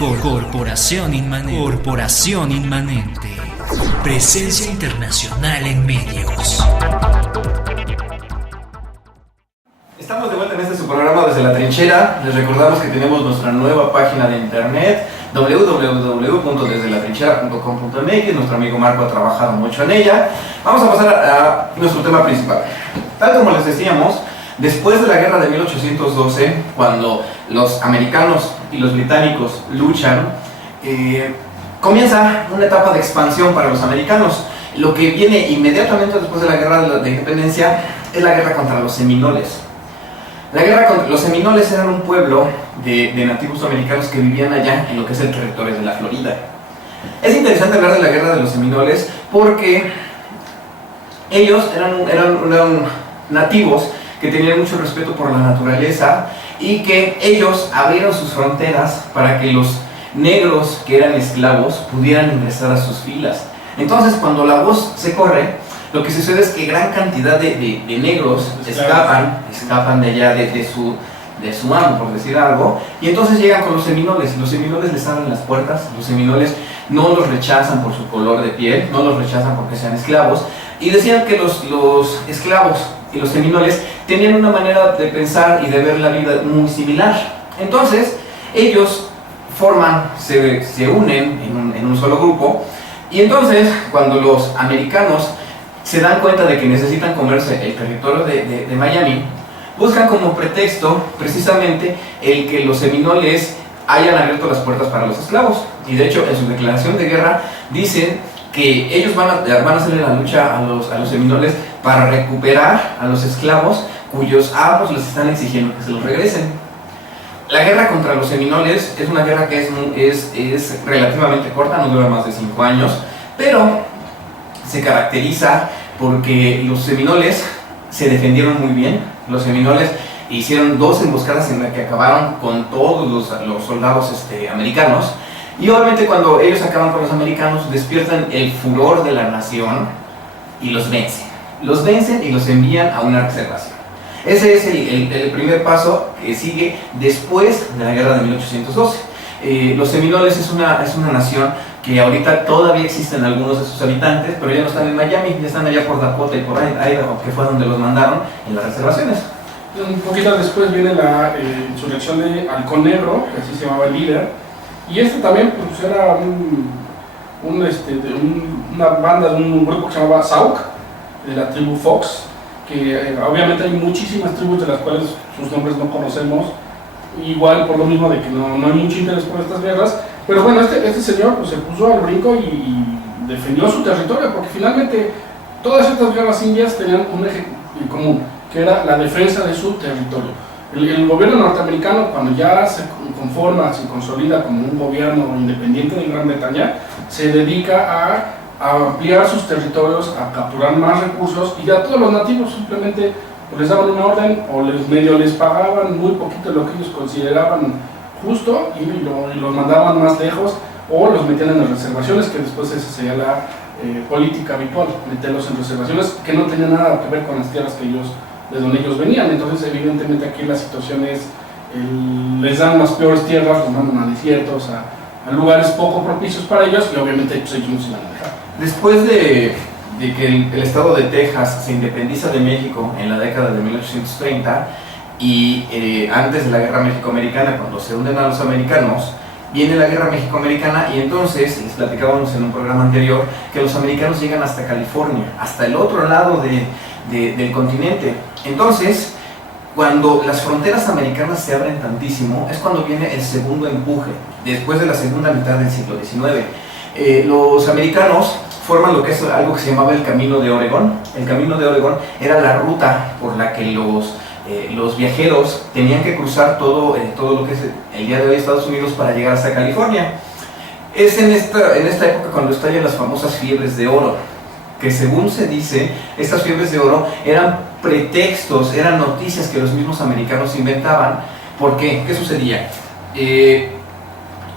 Corporación Inmanente. Presencia internacional en medios. Estamos de vuelta en este su programa Desde la Trinchera. Les recordamos que tenemos nuestra nueva página de internet www.desdelatrinchera.com.mx. Nuestro amigo Marco ha trabajado mucho en ella. Vamos a pasar a nuestro tema principal. Tal como les decíamos, después de la guerra de 1812, cuando los americanos y los británicos luchan, comienza una etapa de expansión para los americanos. Lo que viene inmediatamente después de la guerra de independencia es la guerra contra los seminoles. Los seminoles eran un pueblo de nativos americanos que vivían allá en lo que es el territorio de la Florida. Es interesante hablar de la guerra de los seminoles porque ellos eran nativos que tenían mucho respeto por la naturaleza y que ellos abrieron sus fronteras para que los negros que eran esclavos pudieran ingresar a sus filas. Entonces, cuando la voz se corre, lo que sucede es que gran cantidad de negros escapan de allá, de su amo, por decir algo, y entonces llegan con los seminoles. Los seminoles les abren las puertas. Los seminoles no los rechazan por su color de piel, no los rechazan porque sean esclavos, y decían que los esclavos y los seminoles tenían una manera de pensar y de ver la vida muy similar. Entonces, ellos se unen en un solo grupo, y entonces, cuando los americanos se dan cuenta de que necesitan comerse el territorio de Miami, buscan como pretexto precisamente el que los seminoles hayan abierto las puertas para los esclavos. Y de hecho, en su declaración de guerra dicen que ellos van a hacerle la lucha a los seminoles para recuperar a los esclavos cuyos amos les están exigiendo que se los regresen. La guerra contra los seminoles es una guerra que es relativamente corta, no dura más de 5 años, pero se caracteriza porque los seminoles se defendieron muy bien. Los seminoles hicieron 2 emboscadas en las que acabaron con todos los soldados americanos, y obviamente cuando ellos acaban con los americanos despiertan el furor de la nación y los vencen y los envían a una reservación. Ese es el primer paso que sigue después de la guerra de 1812. Los seminoles es una nación que ahorita todavía existen algunos de sus habitantes, pero ya no están en Miami, ya están allá por Dakota y por Idaho, que fue donde los mandaron en las reservaciones. Un poquito después viene la insurrección de Halcón Negro, que así se llamaba el líder, y también pues, era una banda de un grupo que se llamaba Sauk, de la tribu Fox, que obviamente hay muchísimas tribus de las cuales sus nombres no conocemos, igual por lo mismo de que no hay mucho interés por estas guerras, pero bueno, este señor pues, se puso al brinco y defendió su territorio, porque finalmente todas estas guerras indias tenían un eje en común, que era la defensa de su territorio. El gobierno norteamericano, cuando ya se conforma, se consolida como un gobierno independiente de Gran Bretaña, se dedica a ampliar sus territorios, a capturar más recursos, y ya todos los nativos simplemente les daban una orden o les pagaban muy poquito lo que ellos consideraban justo y los mandaban más lejos o los metían en las reservaciones, que después esa sería la política habitual, meterlos en reservaciones que no tenían nada que ver con las tierras de donde ellos venían. Entonces evidentemente aquí la situación es, les dan las peores tierras, los mandan a desiertos, a lugares poco propicios para ellos, y obviamente pues, ellos no se iban a dejar. Después de que el estado de Texas se independiza de México en la década de 1830 y antes de la guerra México-Americana, cuando se unen a los americanos, viene la guerra México-Americana, y entonces les platicábamos en un programa anterior que los americanos llegan hasta California, hasta el otro lado del continente. Entonces, cuando las fronteras americanas se abren tantísimo, es cuando viene el segundo empuje, después de la segunda mitad del siglo XIX. Los americanos forman lo que es algo que se llamaba el Camino de Oregón. El Camino de Oregón era la ruta por la que los viajeros tenían que cruzar todo lo que es el día de hoy Estados Unidos para llegar hasta California. Es en esta época cuando estallan las famosas fiebres de oro, que según se dice, estas fiebres de oro eran pretextos, eran noticias que los mismos americanos inventaban. ¿Por qué? ¿Qué sucedía?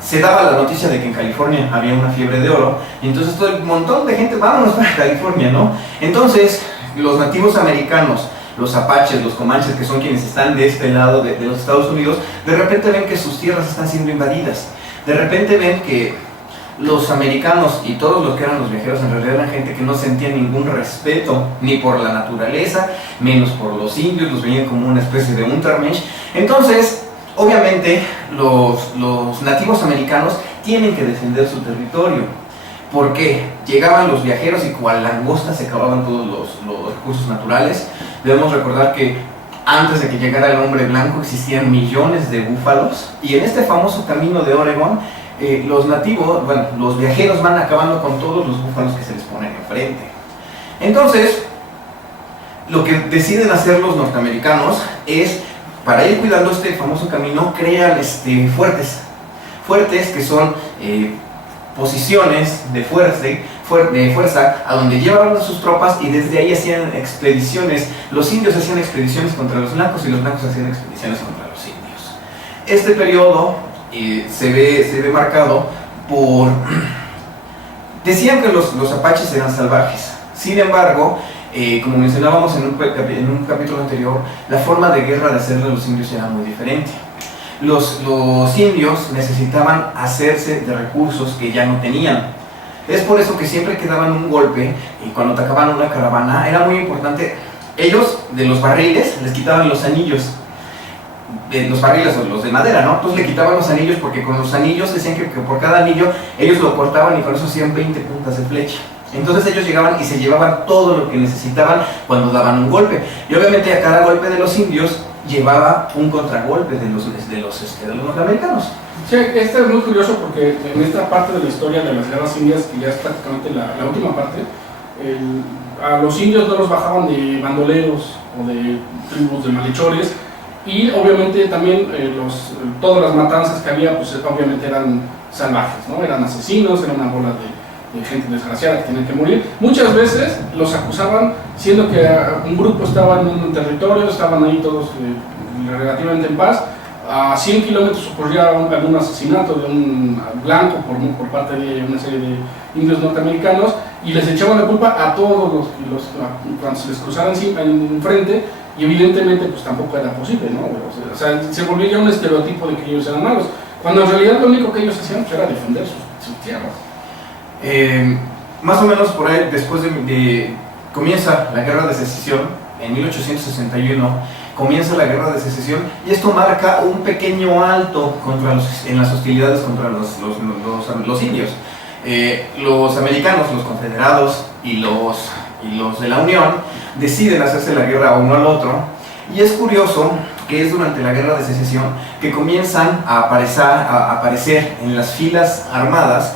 Se daba la noticia de que en California había una fiebre de oro, y entonces todo el montón de gente, vámonos para California, ¿no? Entonces, los nativos americanos, los apaches, los comanches, que son quienes están de este lado de los Estados Unidos, de repente ven que sus tierras están siendo invadidas. De repente ven que los americanos y todos los que eran los viajeros en realidad eran gente que no sentía ningún respeto ni por la naturaleza, menos por los indios, los veían como una especie de Untermensch. Entonces, obviamente, los nativos americanos tienen que defender su territorio. ¿Por qué? Llegaban los viajeros y cual langosta se acababan todos los recursos naturales. Debemos recordar que antes de que llegara el hombre blanco existían millones de búfalos, y en este famoso camino de Oregón, los nativos, bueno, los viajeros van acabando con todos los búfalos que se les ponen enfrente. Entonces, lo que deciden hacer los norteamericanos es, para ir cuidando este famoso camino, crean fuertes que son posiciones de fuerza a donde llevaban a sus tropas, y desde ahí hacían expediciones. Los indios hacían expediciones contra los blancos y los blancos hacían expediciones contra los indios. Este periodo se ve marcado por... Decían que los apaches eran salvajes. Sin embargo, como mencionábamos en un capítulo anterior, la forma de guerra de hacerle a los indios era muy diferente. Los indios necesitaban hacerse de recursos que ya no tenían. Es por eso que siempre que daban un golpe y cuando atacaban una caravana era muy importante. Ellos, de los barriles, les quitaban los anillos. De los barriles o los de madera, ¿no? Entonces le quitaban los anillos, porque con los anillos decían que por cada anillo ellos lo cortaban y con eso hacían 20 puntas de flecha. Entonces ellos llegaban y se llevaban todo lo que necesitaban cuando daban un golpe. Y obviamente a cada golpe de los indios llevaba un contragolpe de los norteamericanos. Sí, este es muy curioso porque en esta parte de la historia de las guerras indias, que ya es prácticamente la última parte, a los indios no los bajaban de bandoleros o de tribus de malhechores, y obviamente también todas las matanzas que había, pues obviamente eran salvajes, ¿no? Eran asesinos, era una bola de gente desgraciada que tenían que morir. Muchas veces los acusaban, siendo que un grupo estaba en un territorio, estaban ahí todos relativamente en paz. A 100 kilómetros ocurría algún asesinato de un blanco por parte de una serie de indios norteamericanos, y les echaban la culpa a todos cuando se les cruzaran en frente, y evidentemente pues tampoco era posible, ¿no? O sea, se volvía ya un estereotipo de que ellos eran malos, cuando en realidad lo único que ellos hacían pues, era defender sus tierras. Más o menos por ahí, después comienza la Guerra de Secesión, en 1861, comienza la Guerra de Secesión, y esto marca un pequeño alto en las hostilidades contra los indios. Los americanos, los confederados y los de la Unión deciden hacerse la guerra uno al otro, y es curioso que es durante la Guerra de Secesión que comienzan a aparecer en las filas armadas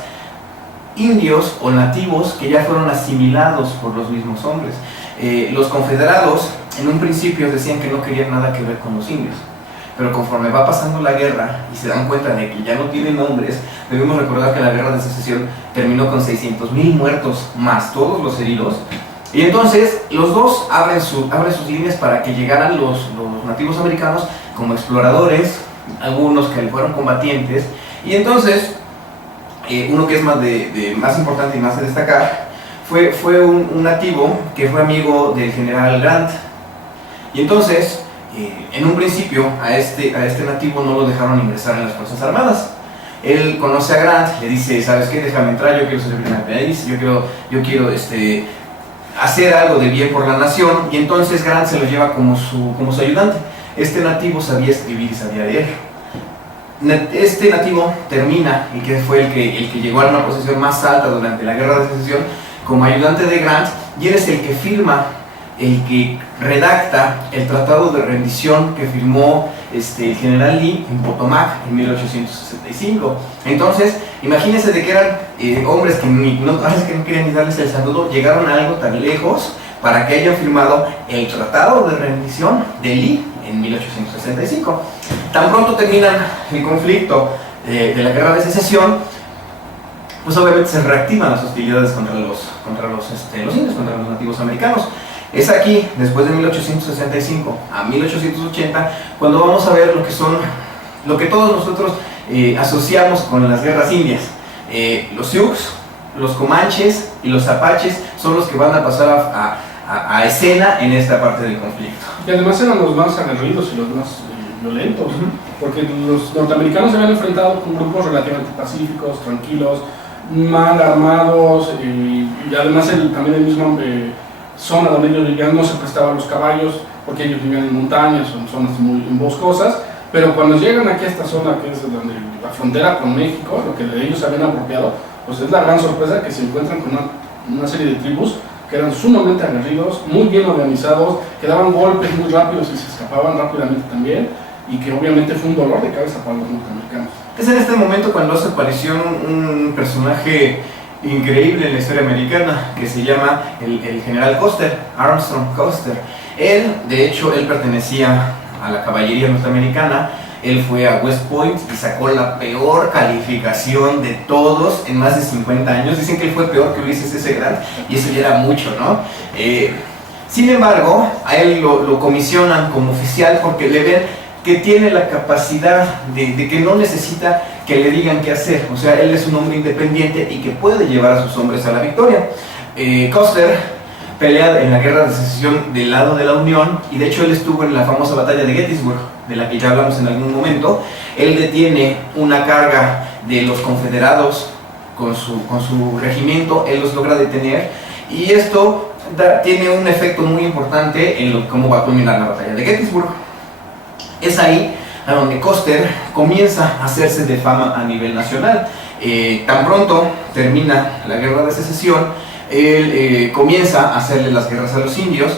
indios o nativos que ya fueron asimilados por los mismos hombres. Los confederados en un principio decían que no querían nada que ver con los indios, pero conforme va pasando la guerra y se dan cuenta de que ya no tienen hombres, debemos recordar que la Guerra de Secesión terminó con 600,000 muertos más todos los heridos, y entonces los dos abren sus líneas para que llegaran los nativos americanos como exploradores, algunos que fueron combatientes, y entonces uno que es más importante y más de destacar fue un nativo que fue amigo del general Grant. Y entonces, en un principio, a este nativo no lo dejaron ingresar en las Fuerzas Armadas. Él conoce a Grant, le dice, ¿sabes qué? Déjame entrar, yo quiero servir a mi país, yo quiero hacer algo de bien por la nación. Y entonces Grant se lo lleva como su ayudante. Este nativo sabía escribir y sabía leer. Este nativo termina, y que fue el que llegó a una posición más alta durante la Guerra de Secesión, como ayudante de Grant, y él es el que firma, el que redacta el tratado de rendición que firmó el general Lee en Potomac en 1865. Entonces, imagínense de que eran hombres que no querían ni darles el saludo, llegaron a algo tan lejos para que hayan firmado el tratado de rendición de Lee en 1865. Tan pronto terminan el conflicto de la Guerra de Secesión, pues obviamente se reactivan las hostilidades contra los indios, contra los nativos americanos. Es aquí, después de 1865 a 1880, cuando vamos a ver lo que todos nosotros asociamos con las guerras indias. Los Sioux, los Comanches y los Apaches son los que van a pasar a escena en esta parte del conflicto. Y además eran los más aguerridos y los más violentos, porque los norteamericanos se habían enfrentado con grupos relativamente pacíficos, tranquilos, mal armados, y además también el mismo zona donde ellos vivían no se prestaba a los caballos, porque ellos vivían en montañas o en zonas muy boscosas, pero cuando llegan aquí a esta zona que es donde la frontera con México, lo que de ellos se habían apropiado, pues es la gran sorpresa que se encuentran con una serie de tribus que eran sumamente aguerridos, muy bien organizados, que daban golpes muy rápidos y se escapaban rápidamente también, y que obviamente fue un dolor de cabeza para los norteamericanos. Es en este momento cuando hace aparición un personaje increíble en la historia americana que se llama el general Custer, Armstrong Custer. De hecho, él pertenecía a la caballería norteamericana. Él fue a West Point y sacó la peor calificación de todos en más de 50 años. Dicen que él fue peor que Ulysses S. Grant, y eso ya era mucho, ¿no? Sin embargo, a él lo comisionan como oficial porque le ven que tiene la capacidad de que no necesita que le digan qué hacer. O sea, él es un hombre independiente y que puede llevar a sus hombres a la victoria. Custer pelea en la guerra de secesión del lado de la Unión, y de hecho él estuvo en la famosa batalla de Gettysburg, de la que ya hablamos en algún momento. Él detiene una carga de los confederados con su regimiento, él los logra detener, y esto tiene un efecto muy importante en cómo va a culminar la batalla de Gettysburg. Es ahí a donde Custer comienza a hacerse de fama a nivel nacional. Tan pronto termina la guerra de secesión, él comienza a hacerle las guerras a los indios.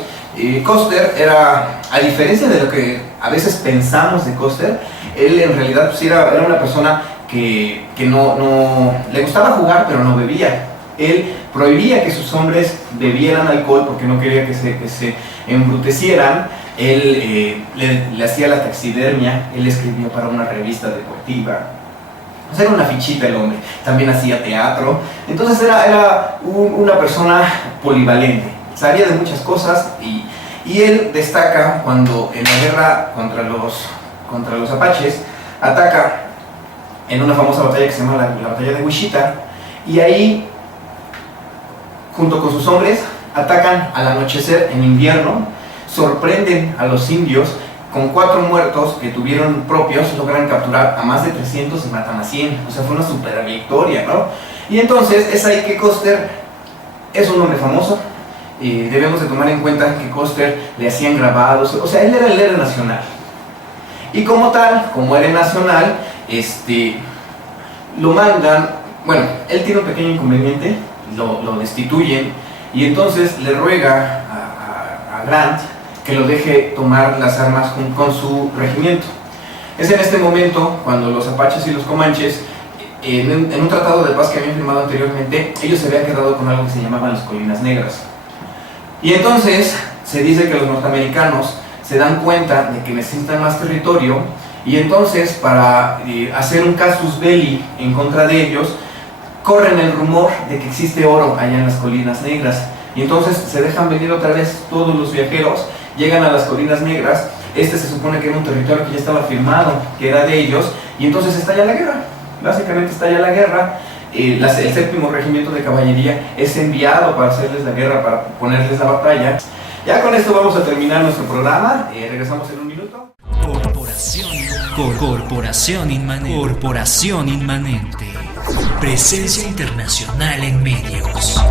Custer era, a diferencia de lo que a veces pensamos de Custer, él en realidad pues, era una persona que no le gustaba jugar, pero no bebía. Él prohibía que sus hombres bebieran alcohol porque no quería que se embrutecieran. Él le hacía la taxidermia, él escribió para una revista deportiva. O sea, era una fichita el hombre. También hacía teatro. Entonces era una persona polivalente. Sabía de muchas cosas, y él destaca cuando en la guerra contra los apaches ataca en una famosa batalla que se llama la batalla de Wichita, y ahí junto con sus hombres atacan al anochecer en invierno, sorprenden a los indios. Con 4 muertos que tuvieron propios, logran capturar a más de 300 y matan a 100. O sea, fue una super victoria, ¿no? Y entonces es ahí que Custer es un hombre famoso. Debemos de tomar en cuenta que Custer le hacían grabados, o sea, él era el héroe nacional. Y como tal, como héroe nacional, lo mandan, bueno, él tiene un pequeño inconveniente, lo destituyen, y entonces le ruega a Grant que lo deje tomar las armas con su regimiento. Es en este momento cuando los apaches y los comanches, en un tratado de paz que habían firmado anteriormente, ellos se habían quedado con algo que se llamaban las Colinas Negras. Y entonces se dice que los norteamericanos se dan cuenta de que necesitan más territorio, y entonces para hacer un casus belli en contra de ellos, corren el rumor de que existe oro allá en las Colinas Negras. Y entonces se dejan venir otra vez todos los viajeros, llegan a las Colinas Negras. Se supone que era un territorio que ya estaba firmado, que era de ellos, y entonces estalla la guerra. Básicamente estalla la guerra. El 7º Regimiento de Caballería es enviado para hacerles la guerra, para ponerles la batalla. Ya con esto vamos a terminar nuestro programa. Regresamos en un minuto. Corporación Inmanente. Presencia internacional en medios.